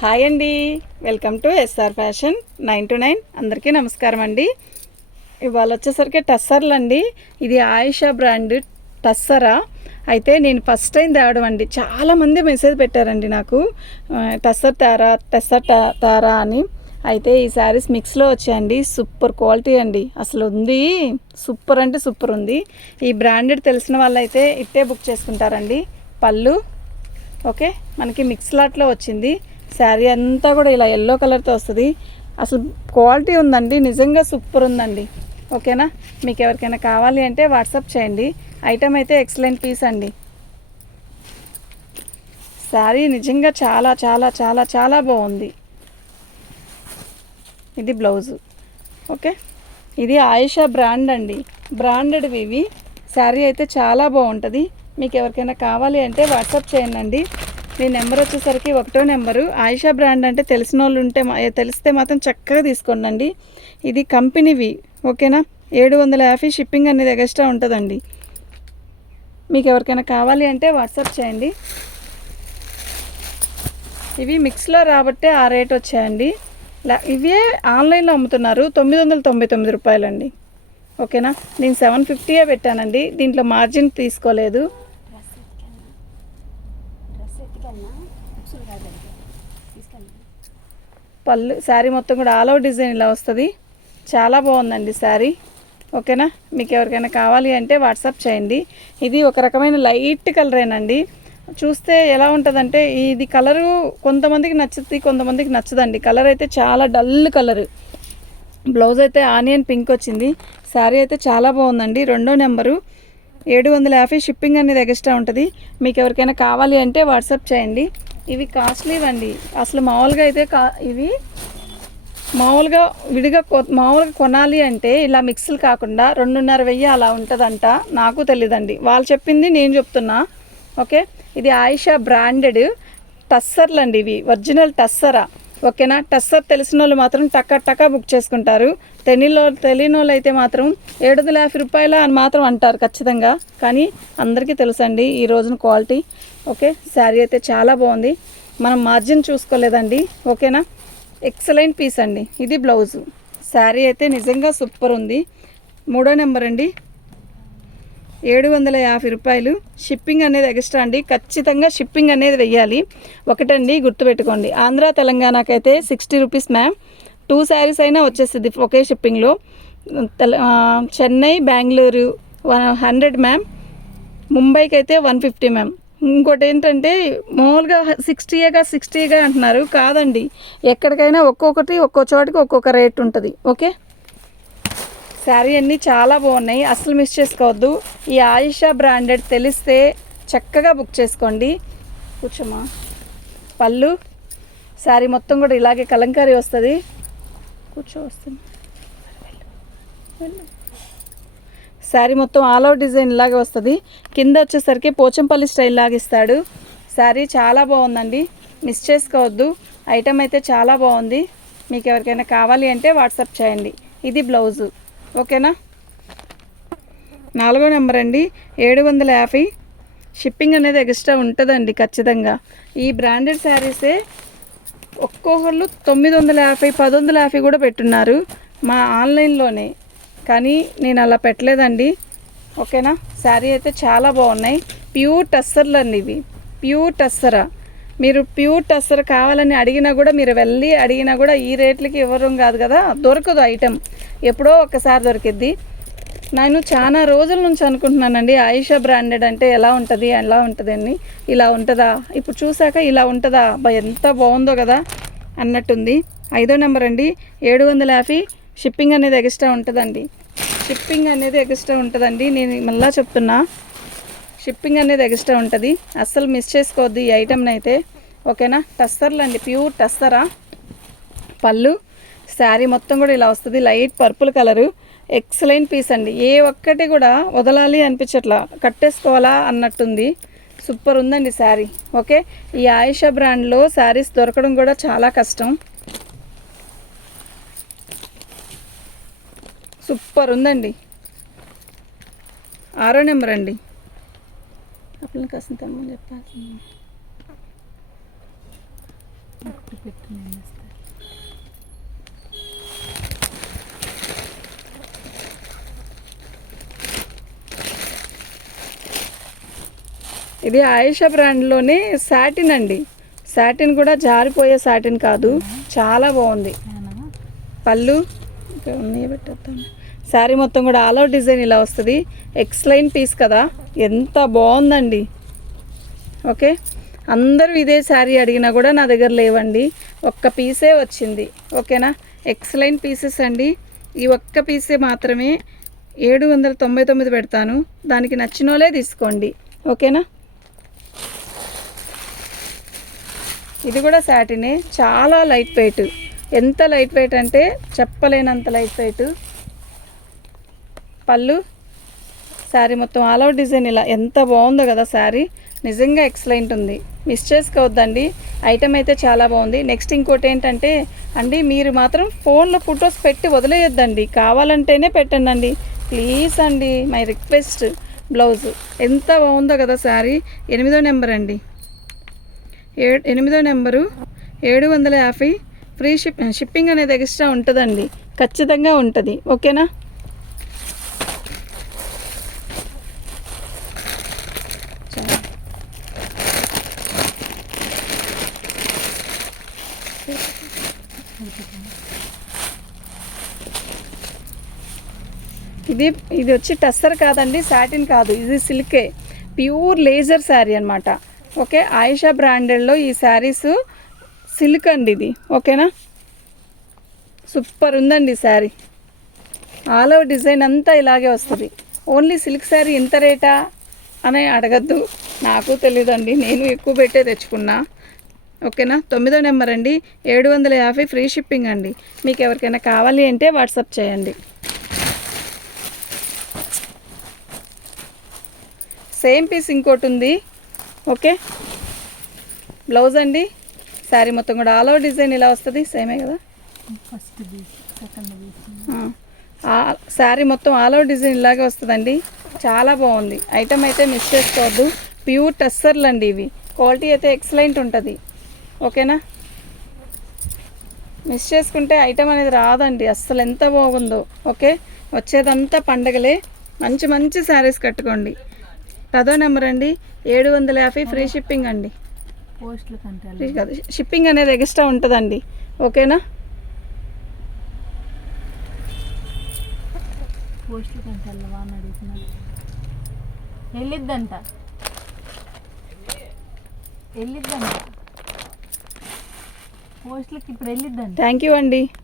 Hi అండి, welcome to SR fashion 9 to 9. అందరికీ నమస్కారం అండి. ఇవాళ వచ్చేసరికి టస్సర్లు అండి. ఇది ఆయిషా బ్రాండ్ టస్సరా. అయితే నేను ఫస్ట్ టైం తేవడం అండి. చాలామంది మెసేజ్ పెట్టారండి నాకు, టస్సర్ తారా అని. అయితే ఈ శారీస్ మిక్స్లో వచ్చాయండి. సూపర్ క్వాలిటీ అండి, అసలు ఉంది, సూపర్ అంటే సూపర్ ఉంది. ఈ బ్రాండెడ్ తెలిసిన వాళ్ళైతే ఇట్టే బుక్ చేసుకుంటారండి. పళ్ళు ఓకే, మనకి మిక్స్ లాట్లో వచ్చింది. శారీ అంతా కూడా ఇలా ఎల్లో కలర్తో వస్తుంది. అసలు క్వాలిటీ ఉందండి, నిజంగా సూపర్ ఉందండి. ఓకేనా, మీకు ఎవరికైనా కావాలి అంటే వాట్సాప్ చేయండి. ఐటమ్ అయితే ఎక్సలెంట్ పీస్ అండి. శారీ నిజంగా చాలా చాలా చాలా చాలా బాగుంది. ఇది బ్లౌజు. ఓకే, ఇది ఆయిషా బ్రాండ్ అండి, బ్రాండెడ్ ఇవి. శారీ అయితే చాలా బాగుంటుంది. మీకు ఎవరికైనా కావాలి అంటే వాట్సాప్ చేయండి. మీ నెంబర్ వచ్చేసరికి 1వ నెంబరు. ఆయిషా బ్రాండ్ అంటే తెలిసిన వాళ్ళు ఉంటే తెలిస్తే మాత్రం చక్కగా తీసుకోండి. ఇది కంపెనీవి. ఓకేనా, 750 షిప్పింగ్ అనేది ఎక్స్ట్రా ఉంటుందండి. మీకు ఎవరికైనా కావాలి అంటే వాట్సాప్ చేయండి. ఇవి మిక్స్లో రాబట్టే ఆ రేట్ వచ్చాయండి. ఇవే ఆన్లైన్లో అమ్ముతున్నారు 999 రూపాయలండి. ఓకేనా, నేను 750 పెట్టానండి. దీంట్లో మార్జిన్ తీసుకోలేదు. పళ్ళు శారీ మొత్తం కూడా ఆల్ ఓవర్ డిజైన్ ఇలా వస్తుంది. చాలా బాగుందండి శారీ. ఓకేనా, మీకు ఎవరికైనా కావాలి అంటే వాట్సాప్ చేయండి. ఇది ఒక రకమైన లైట్ కలరేనండి. చూస్తే ఎలా ఉంటుందంటే, ఇది కలరు కొంతమందికి నచ్చుతుంది, కొంతమందికి నచ్చదండి. కలర్ అయితే చాలా డల్ కలరు. బ్లౌజ్ అయితే ఆనియన్ పింక్ వచ్చింది. శారీ అయితే చాలా బాగుందండి. 2వ నెంబరు. 750 షిప్పింగ్ అనేది ఎక్స్ట్రా ఉంటుంది. మీకు ఎవరికైనా కావాలి అంటే వాట్సాప్ చేయండి. ఇవి కాస్ట్లీ అండి. అసలు మామూలుగా అయితే ఇవి మామూలుగా విడిగా మామూలుగా కొనాలి అంటే ఇలా మిక్స్లు కాకుండా 2,500 అలా ఉంటుందంట. నాకు తెలియదండి, వాళ్ళు చెప్పింది నేను చెప్తున్నా. ఓకే, ఇది ఆయిషా బ్రాండెడ్ టస్సర్లు అండి. ఇవి ఒరిజినల్ టస్సరా. ఓకేనా, టస్సర్ తెలిసిన వాళ్ళు మాత్రం టకా బుక్ చేసుకుంటారు. తెలియని వాళ్ళు అయితే మాత్రం 750 రూపాయల అని మాత్రం అంటారు ఖచ్చితంగా. కానీ అందరికీ తెలుసండి ఈ రోజున క్వాలిటీ. ఓకే, శారీ అయితే చాలా బాగుంది. మనం మార్జిన్ చూసుకోలేదండి. ఓకేనా, ఎక్సలెంట్ పీస్ అండి. ఇది బ్లౌజు. శారీ అయితే నిజంగా సూపర్ ఉంది. 3వ నెంబర్ అండి. 750 రూపాయలు. షిప్పింగ్ అనేది ఎక్స్ట్రా అండి. ఖచ్చితంగా షిప్పింగ్ అనేది వెయ్యాలి. ఒకటండి గుర్తుపెట్టుకోండి, ఆంధ్ర తెలంగాణకైతే 60 రూపీస్ మ్యామ్. 2 శారీస్ అయినా వచ్చేస్తుంది ఒకే షిప్పింగ్లో. చెన్నై బెంగళూరు 100 మ్యామ్. ముంబైకి అయితే 150 మ్యామ్. ఇంకోటి ఏంటంటే మామూలుగా 60గా అంటున్నారు. కాదండి, ఎక్కడికైనా ఒక్కొక్కటి ఒక్కో చోటికి ఒక్కొక్క రేట్ ఉంటుంది. ఓకే, శారీ అన్నీ చాలా బాగున్నాయి, అస్సలు మిస్ చేసుకోవద్దు. ఈ ఆయిషా బ్రాండెడ్ తెలిస్తే చక్కగా బుక్ చేసుకోండి. కూర్చోమా. పళ్ళు శారీ మొత్తం కూడా ఇలాగే కలంకారీ వస్తుంది. వస్తుంది. శారీ మొత్తం ఆల్ ఓవర్ డిజైన్ ఇలాగే వస్తుంది. కింద వచ్చేసరికి పోచంపల్లి స్టైల్ లాగా ఇస్తాడు. శారీ చాలా బాగుందండి, మిస్ చేసుకోవద్దు. ఐటమ్ అయితే చాలా బాగుంది. మీకు ఎవరికైనా కావాలి అంటే వాట్సాప్ చేయండి. ఇది బ్లౌజు. ఓకేనా, 4వ నెంబర్ అండి. 750 షిప్పింగ్ అనేది ఎక్స్ట్రా ఉంటుందండి ఖచ్చితంగా. ఈ బ్రాండెడ్ శారీసే ఒక్కొక్కళ్ళు 950 1050 కూడా పెట్టున్నారు మా ఆన్లైన్లోనే. కానీ నేను అలా పెట్టలేదండి. ఓకేనా, శారీ అయితే చాలా బాగున్నాయి. ప్యూర్ టస్సర్లు అండి ఇవి, ప్యూర్ టస్సరా. మీరు ప్యూర్ టస్సర్ కావాలని అడిగినా కూడా, మీరు వెళ్ళి అడిగినా కూడా ఈ రేట్లకి ఇవ్వడం కాదు కదా, దొరకదు ఐటెం. ఎప్పుడో ఒక్కసారి దొరికిద్ది. నేను చాలా రోజుల నుంచి అనుకుంటున్నానండి ఆయిషా బ్రాండెడ్ అంటే ఎలా ఉంటుంది అని. ఇలా ఉంటుందా, ఇప్పుడు చూసాక ఇలా ఉంటుందా, ఎంత బాగుందో కదా అన్నట్టుంది. 5వ నెంబర్ అండి. 750 షిప్పింగ్ అనేది ఎక్స్ట్రా ఉంటుందండి. నేను మళ్ళీ చెప్తున్నా, షిప్పింగ్ అనేది ఎక్స్ట్రా ఉంటుంది. అస్సలు మిస్ చేసుకోవద్దు ఈ ఐటమ్ని అయితే. ఓకేనా, టస్సర్లు అండి, ప్యూర్ టస్సరా. పళ్ళు శారీ మొత్తం కూడా ఇలా వస్తుంది, light purple colour. Excellent piece అండి. ఏ ఒక్కటి కూడా వదలాలి అనిపించట్లా, కట్టేసుకోవాలా అన్నట్టుంది. సూపర్ ఉందండి శారీ. ఓకే, ఈ ఆయిషా బ్రాండ్లో శారీస్ దొరకడం కూడా చాలా కష్టం. సూపర్ ఉందండి. 6వ నెంబర్ అండి. అప్పుడు కాసిన చెప్పాలి. ఇది ఆయేషా బ్రాండ్లోనే సాటిన్ అండి. సాటిన్ కూడా జారిపోయే సాటిన్ కాదు, చాలా బాగుంది. పళ్ళు పెట్టేస్తాను. శారీ మొత్తం కూడా ఆల్ అవుట్ డిజైన్ ఇలా వస్తుంది. ఎక్స్లైన్ పీస్ కదా, ఎంత బాగుందండి. ఓకే, అందరూ ఇదే శారీ అడిగినా కూడా నా దగ్గర లేవండి, ఒక్క పీసే వచ్చింది. ఓకేనా, ఎక్స్లైన్ పీసెస్ అండి. ఈ ఒక్క పీసే మాత్రమే 799 పెడతాను. దానికి నచ్చిన వాళ్ళే తీసుకోండి. ఓకేనా, ఇది కూడా సాటినే, చాలా లైట్ వెయిట్. ఎంత లైట్ వెయిట్ అంటే చెప్పలేనంత లైట్ వెయిట్. పళ్ళు, శారీ మొత్తం ఆల్ అవుట్ డిజైన్ ఇలా ఎంత బాగుందో కదా శారీ, నిజంగా ఎక్సలెంట్ ఉంది. మిస్ చేసుకోవద్దండి, ఐటమ్ అయితే చాలా బాగుంది. నెక్స్ట్ ఇంకోటి ఏంటంటే అండి, మీరు మాత్రం ఫోన్లో ఫొటోస్ పెట్టి వదిలేయొద్దండి, కావాలంటేనే పెట్టండి అండి ప్లీజ్ అండి, మై రిక్వెస్ట్. బ్లౌజ్ ఎంత బాగుందో కదా శారీ. 8వ నెంబర్ అండి, 8వ నెంబరు 750. ఫ్రీ షిప్పింగ్ అనేది ఎక్స్ట్రా ఉంటుందండి, ఖచ్చితంగా ఉంటుంది. ఓకేనా, ఇది వచ్చి టస్సర్ కాదండి, సాటిన్ కాదు, ఇది సిల్కే, ప్యూర్ లేజర్ శారీ అనమాట. ఓకే, ఆయేషా బ్రాండెడ్లో ఈ శారీస్ సిల్క్ అండి ఇది. ఓకేనా, సూపర్ ఉందండి శారీ. ఆల్ ఓవర్ డిజైన్ అంతా ఇలాగే వస్తుంది. ఓన్లీ సిల్క్ శారీ ఎంత రేటా అని అడగద్దు, నాకు తెలియదండి, నేను ఎక్కువ పెట్టే తెచ్చుకున్నా. ఓకేనా, 9వ నెంబర్ అండి, 750 ఫ్రీ షిప్పింగ్ అండి. మీకు ఎవరికైనా కావాలి అంటే వాట్సాప్ చేయండి. సేమ్ పీస్ ఇంకోటి ఉంది. ఓకే, బ్లౌజ్ అండి, శారీ మొత్తం కూడా ఆల్ ఓవర్ డిజైన్ ఇలా వస్తుంది. సేమే కదా, శారీ మొత్తం ఆల్ ఓవర్ డిజైన్ ఇలాగే వస్తుందండి, చాలా బాగుంది. ఐటమ్ అయితే మిస్ చేసుకోవద్దు, ప్యూర్ టస్సర్లు అండి ఇవి. క్వాలిటీ అయితే ఎక్సలెంట్ ఉంటుంది. ఓకేనా, మిస్ చేసుకుంటే ఐటమ్ అనేది రాదండి అస్సలు, ఎంత బాగుందో. ఓకే, వచ్చేదంతా పండగలే, మంచి మంచి శారీస్ కట్టుకోండి. 10వ నెంబర్ అండి, 750 ఫ్రీ షిప్పింగ్ అండి. ఫ్రీ కాదు, షిప్పింగ్ అనేది ఎక్స్ట్రా ఉంటుందండి. ఓకేనా, థ్యాంక్ యూ అండి.